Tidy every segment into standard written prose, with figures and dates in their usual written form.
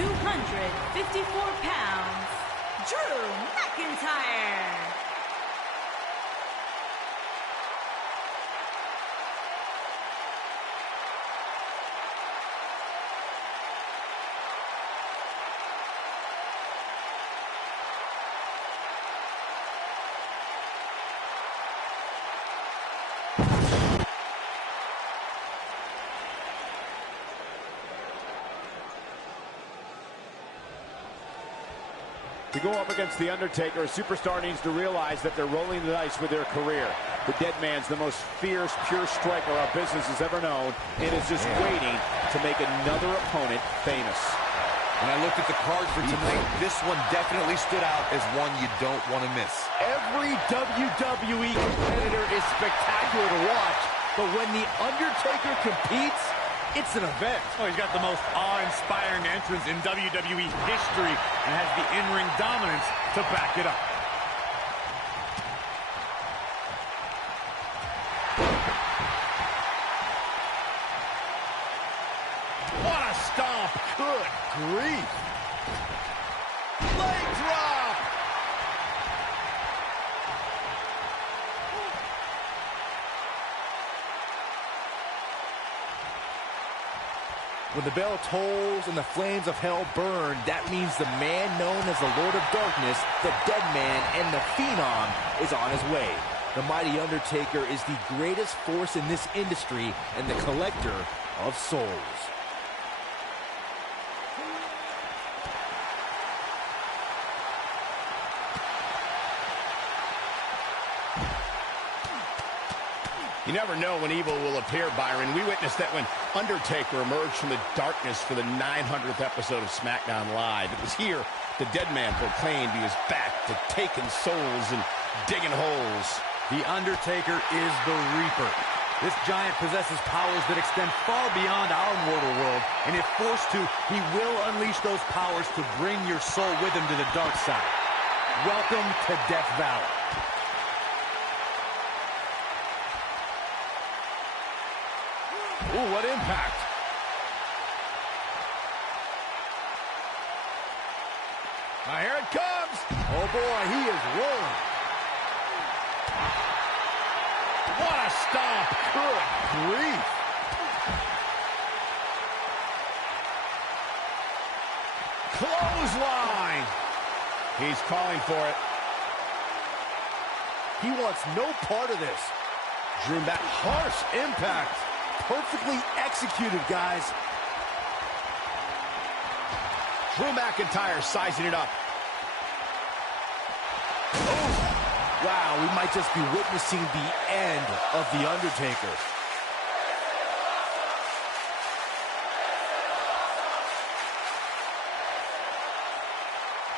254 pounds, Drew McIntyre. To go up against the Undertaker, a superstar needs to realize that they're rolling the dice with their career. The dead man's the most fierce, pure striker our business has ever known, and is just waiting to make another opponent famous. When I looked at the card for tonight, this one definitely stood out as one you don't want to miss. Every WWE competitor is spectacular to watch, but when the Undertaker competes, it's an event. Oh, he's got the most awe-inspiring entrance in WWE history and has the in-ring dominance to back it up. What a stomp! Good grief! Leg drop! When the bell tolls and the flames of hell burn, that means the man known as the Lord of Darkness, the Dead Man, and the Phenom is on his way. The mighty Undertaker is the greatest force in this industry and the collector of souls. You never know when evil will appear, Byron. We witnessed that when Undertaker emerged from the darkness for the 900th episode of SmackDown Live. It was here the Dead Man proclaimed he was back to taking souls and digging holes. The Undertaker is the Reaper. This giant possesses powers that extend far beyond our mortal world, and if forced to, he will unleash those powers to bring your soul with him to the dark side. Welcome to Death Valley. Ooh, what impact. Now here it comes. Oh boy, he is rolling. What a stomp. Good grief. Clothesline. He's calling for it. He wants no part of this. Drew back. Harsh impact. Perfectly executed, guys. Drew McIntyre sizing it up. Oh, wow, we might just be witnessing the end of The Undertaker.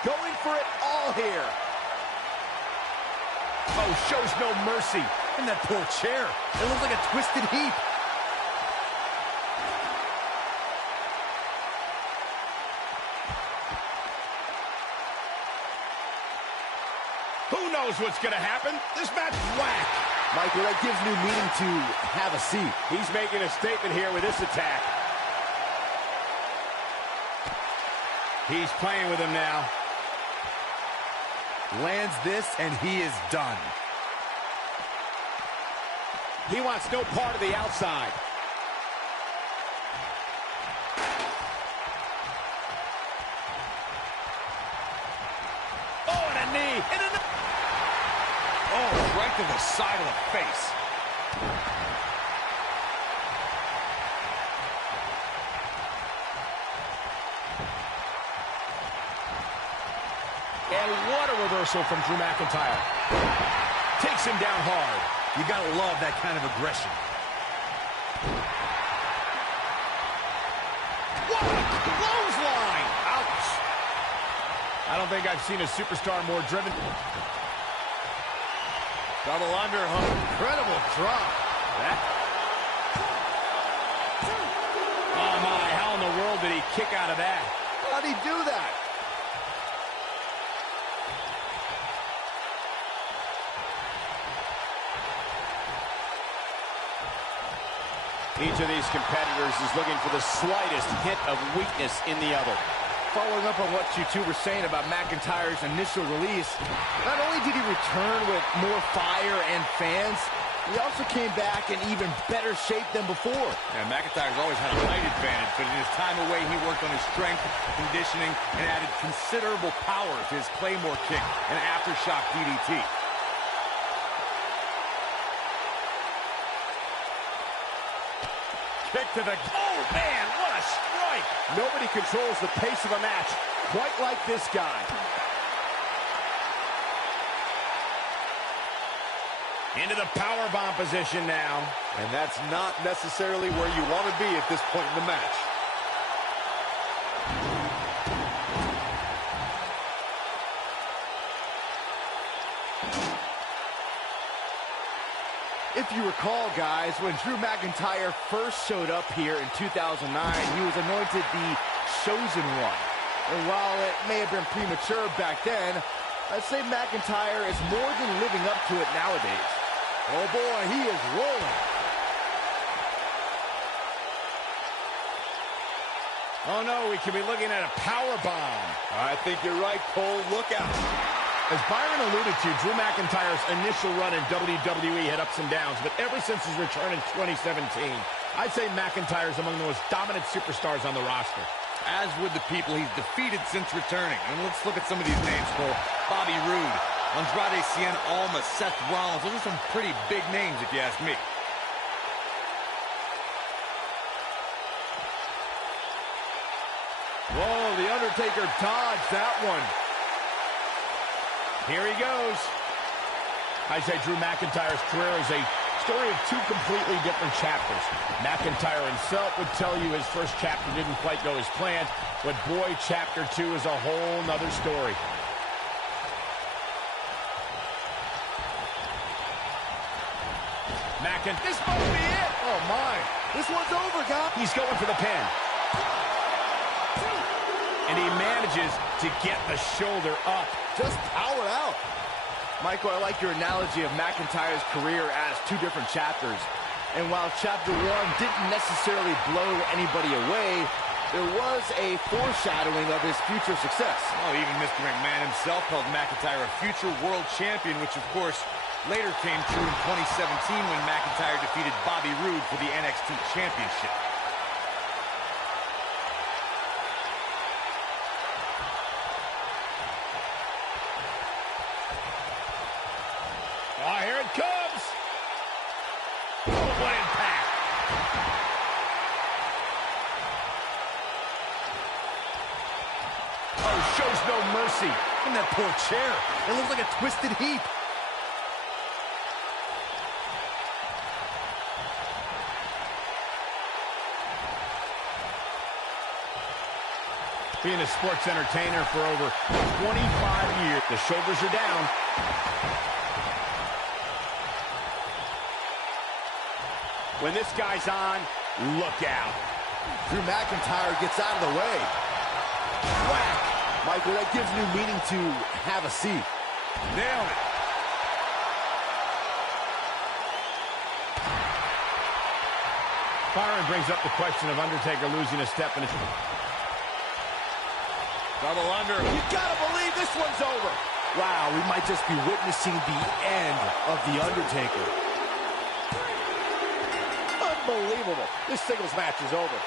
Going for it all here. Oh, shows no mercy. And that poor chair. It looks like a twisted heap. Who knows what's going to happen? This match whack. Michael, that gives new meaning to have a seat. He's making a statement here with this attack. He's playing with him now. Lands this, and he is done. He wants no part of the outside. Oh, and a knee. And a... Oh, right to the side of the face. And what a reversal from Drew McIntyre. Takes him down hard. You gotta love that kind of aggression. What a clothesline! Ouch. I don't think I've seen a superstar more driven. Double underhook. Incredible drop. That. Oh my, how in the world did he kick out of that? How'd he do that? Each of these competitors is looking for the slightest hint of weakness in the other. following up on what you two were saying about McIntyre's initial release, not only did he return with more fire and fans, he also came back in even better shape than before. Yeah, McIntyre's always had a height advantage, but in his time away, he worked on his strength, conditioning, and added considerable power to his Claymore kick and aftershock DDT. Kick to the... Oh, man, what a strike! Nobody controls the pace of a match quite like this guy. Into the powerbomb position now. And that's not necessarily where you want to be at this point in the match. If you recall, guys, when Drew McIntyre first showed up here in 2009, he was anointed the Chosen One. And while it may have been premature back then, I'd say McIntyre is more than living up to it nowadays. Oh boy, he is rolling. Oh no, we could be looking at a power bomb. I think you're right, Cole. Look out. As Byron alluded to, Drew McIntyre's initial run in WWE had ups and downs, but ever since his return in 2017, I'd say McIntyre's among the most dominant superstars on the roster. As with the people he's defeated since returning. And let's look at some of these names, Cole. Bobby Roode, Andrade Cien Almas, Seth Rollins. Those are some pretty big names, if you ask me. Whoa, The Undertaker dodged that one. Here he goes. I'd say Drew McIntyre's career is a story of two completely different chapters. McIntyre himself would tell you his first chapter didn't quite go as planned, but boy, chapter 2 is a whole nother story. This might be it. Oh my, this one's over, guys. He's going for the pin. And he manages to get the shoulder up. Just power out. Michael, I like your analogy of McIntyre's career as two different chapters. And while chapter 1 didn't necessarily blow anybody away, there was a foreshadowing of his future success. Oh, even Mr. McMahon himself called McIntyre a future world champion, which of course later came true in 2017 when McIntyre defeated Bobby Roode for the NXT Championship. Oh, here it comes. Oh, what impact. Oh, shows no mercy. And that poor chair. It looks like a twisted heap. Being a sports entertainer for over 25 years. The shoulders are down. When this guy's on, look out. Drew McIntyre gets out of the way. Whack! Michael, that gives new meaning to have a seat. Nailed it. Byron brings up the question of Undertaker losing a step in his... Double under. You gotta believe this one's over. Wow, we might just be witnessing the end of The Undertaker. Unbelievable. This singles match is over.